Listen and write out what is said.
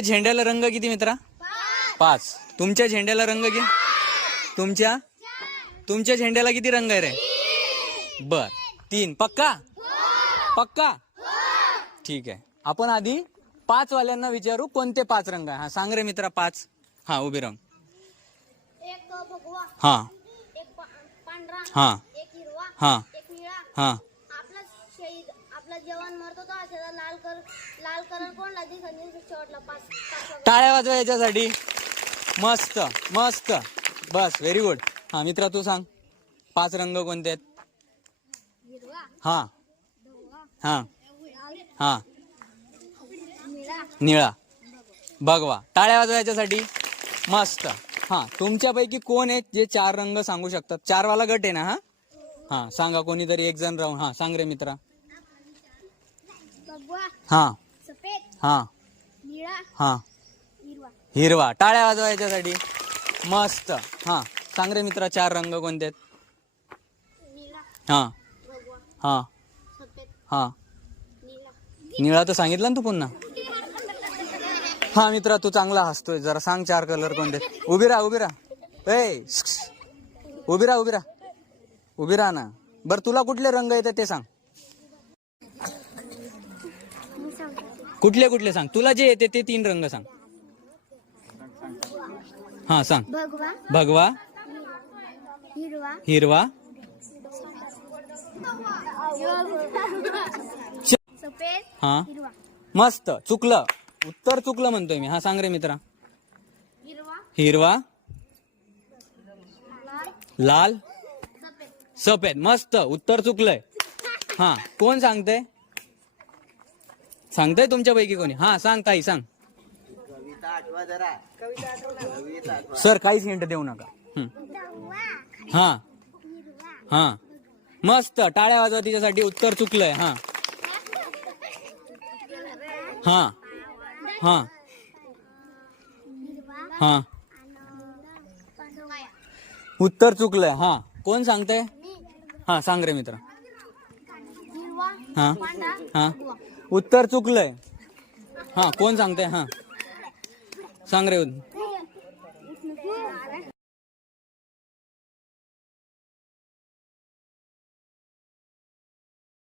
झेंड्याला रंग किती मित्रा? 5. तुमच्या झेंड्याला रंग किती? तुमच्या झेंड्याला किती रंग आहे रे? बर 3. पक्का? पक्का? ठीक आहे. आपण आधी 5 वाल्यांना विचारू कोणते 5 रंग आहे. हा सांग रे मित्रा 5. हा उभी रंग. एक भगवा, हा एक पांढरा, हा एक हिरवा, हा एक निळा. हा. आपला शहीद आपला जवान मरतो तो त्याचा लाल कलर कोणला दिसत शेवटला 5. टाळ्या वाजवा याच्यासाठी. मस्त मस्त. बस व्हेरी गुड. हा मित्रा तू सांग 5 रंग कोणते आहेत? हिरवा, हा भगवा, हा हा निळा, निळा, भगवा. टाळ्या वाजवा याच्यासाठी. मस्त. हा तुमच्यापैकी कोण आहेत जे 4 रंग सांगू शकतात? 4 वाला गट आहे ना? हा हा सांगा कोणीतरी एक जण राहून. हा सांग रे मित्रा. भगवा, हा सफेद, हा निळा, हा हिरवा. हिरवा. टाळ्या वाजवा याच्यासाठी. मस्त. हा सांग रे मित्रा 4 रंग कोणते आहेत? निळा, हा भगवा, हा सफेद, हा निळा. निळा तर सांगितलं ना तू पुन्हा. हा मित्रा तू चांगला हसतोय. जरा सांग 4 कलर कोणते? उभी राहा उभी राहा. ए उभी राहा उभी राहा. उभी राहा ना. बरं तुला कुठले रंग येतात ते सांग. कुठले कुठले सांग. तुला जे येते ते 3 रंग सांग. हा सांग. भगवा, भगवा, हिरवा, हिरवा, सफेद, हा हिरवा. मस्त. चुकलं. उत्तर चुकलं म्हणतोय मी. हा सांग रे मित्रा. हिरवा, हिरवा, लाल, लाल, सफेद. सफेद. मस्त. उत्तर चुकलंय. हा कोण सांगतंय? सांगतंय तुमच्यापैकी कोणी? हा सांग ताई सांग. सर काहीच हिंट देऊ नका. हा हा मस्त. टाळ्या वाजवा तिच्यासाठी. उत्तर चुकलंय. हा हा हा हा उत्तर चुकलंय. हा कोण सांगतंय? हा सांग रे मित्र. हिरवा, हा पांढरा, हा भगवा. उत्तर चुकलंय. हा कोण सांगतंय? हा सांग रे.